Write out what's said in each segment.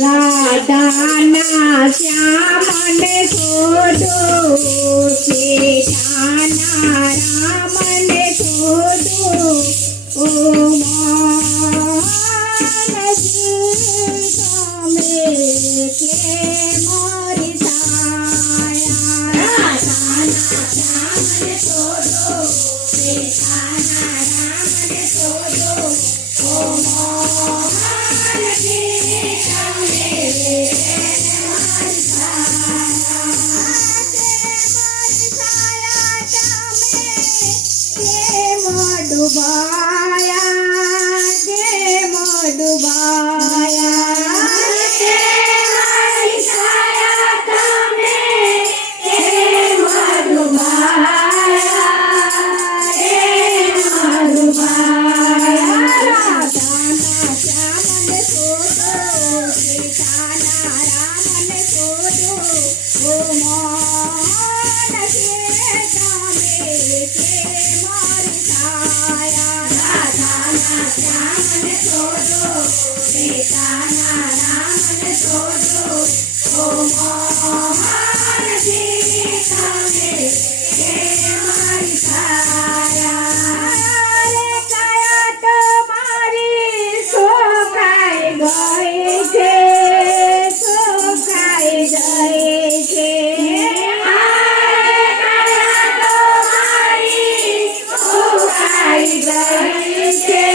રાધાના શ્યામને શોધો, શ્રીકાના રામને શોધો, ઓ માનસી તમે કે મોરી છાયા. રાધાના શ્યામને શોધો, શ્રીકાના રામને શોધો, ઓ માનસી તમે ડુબાયા કેમ ડુબાયા મારી છાયા તમે કેમ ડુબાયા રાધાના શ્યામને શોધો, સીતાના રામને શોધો, ઓ માનસી તમે કેમ મારી છાયા. રાધાના શ્યામને શોધો, સીતાના રામને શોધો, ઓ માનસી તમે કેમ મારી છાયા. રે કાયા તો મારી સુકાઈ ગઈ છે, સુકાઈ ગઈ છે. સુકાઈ ગઈ છે,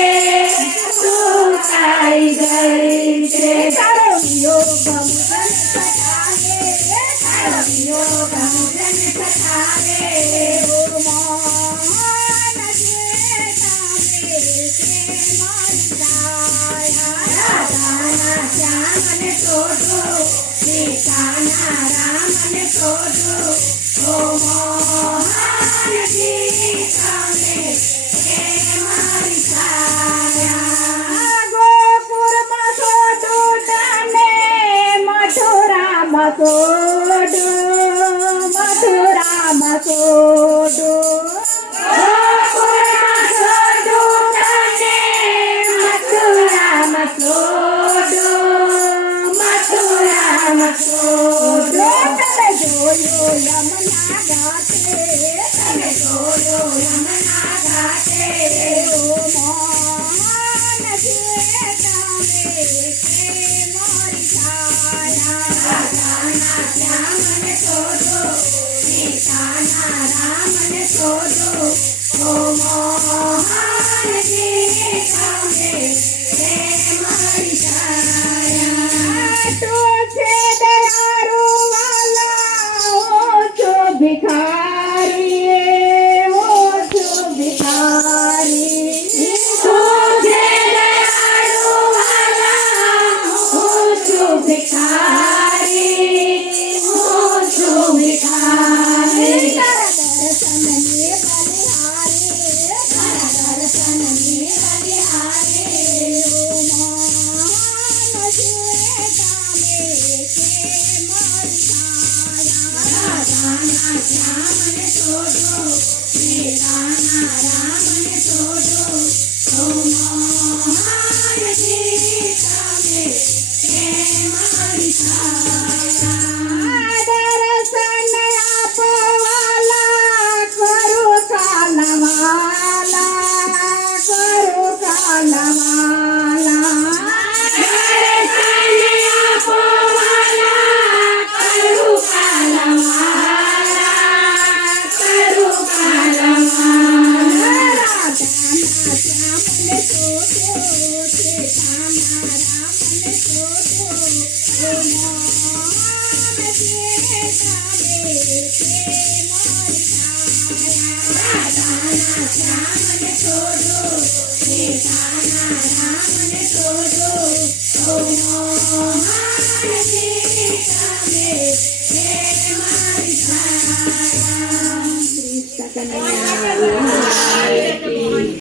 સુકાઈ ગઈ છે. તારો વિયોગ મગન સતાવે, તારો વિયોગ મગન સતાવે, ઓ માનસી તમે કે મારી છાયા. રાધાના શ્યામને શોધો, સીતાના રામને શોધો, ઓ માનસી તમે કે મારી છાયા. ગોકુળમાં શોધો તને, મથુરામાં શોધો, મથુરામાં શોધો. ગોકુળમાં શોધો તને, મથુરામાં શોધો, મથુરામાં શોધો. તમે જોયો યમુના ઘાટે, તમે જોયો યમુના ઘાટે, ઓ માનસી તમે કે મારી છાયા. રાધાના શ્યામને શોધો, સીતાના રામને શોધો, ઓ માનસી તમે કે મારી છાયા. તો છે દયાળુ વાલા, ઓછો ભિખારી, ઓછો ભિખારી. તો છે દયાળુ વાલા, ઓછો ભિખારી, ઓછો ભિખારી. તારા દર્શનને બલિહારી, તારા દર્શનને બલિહારી, ઓ માનસી તમે કે મારી છાયા. રાધાના શ્યામને શોધો, સીતાના રામને શોધો, ઓ માનસી તમે કે મારી છાયા. દર્શન આપવાલા, કરું કાલવાલા, કરું કાલવાલા. દર્શન આપવાલા, કરું કાલવાલા, કરું કાલવાલા. રાધાના શ્યામને શોધો, સીતાના રામને શોધો, ઓ માનસી તમે કે મારી છાયા. રાધાના શ્યામને શોધો, સીતાના રામને શોધો, ઓ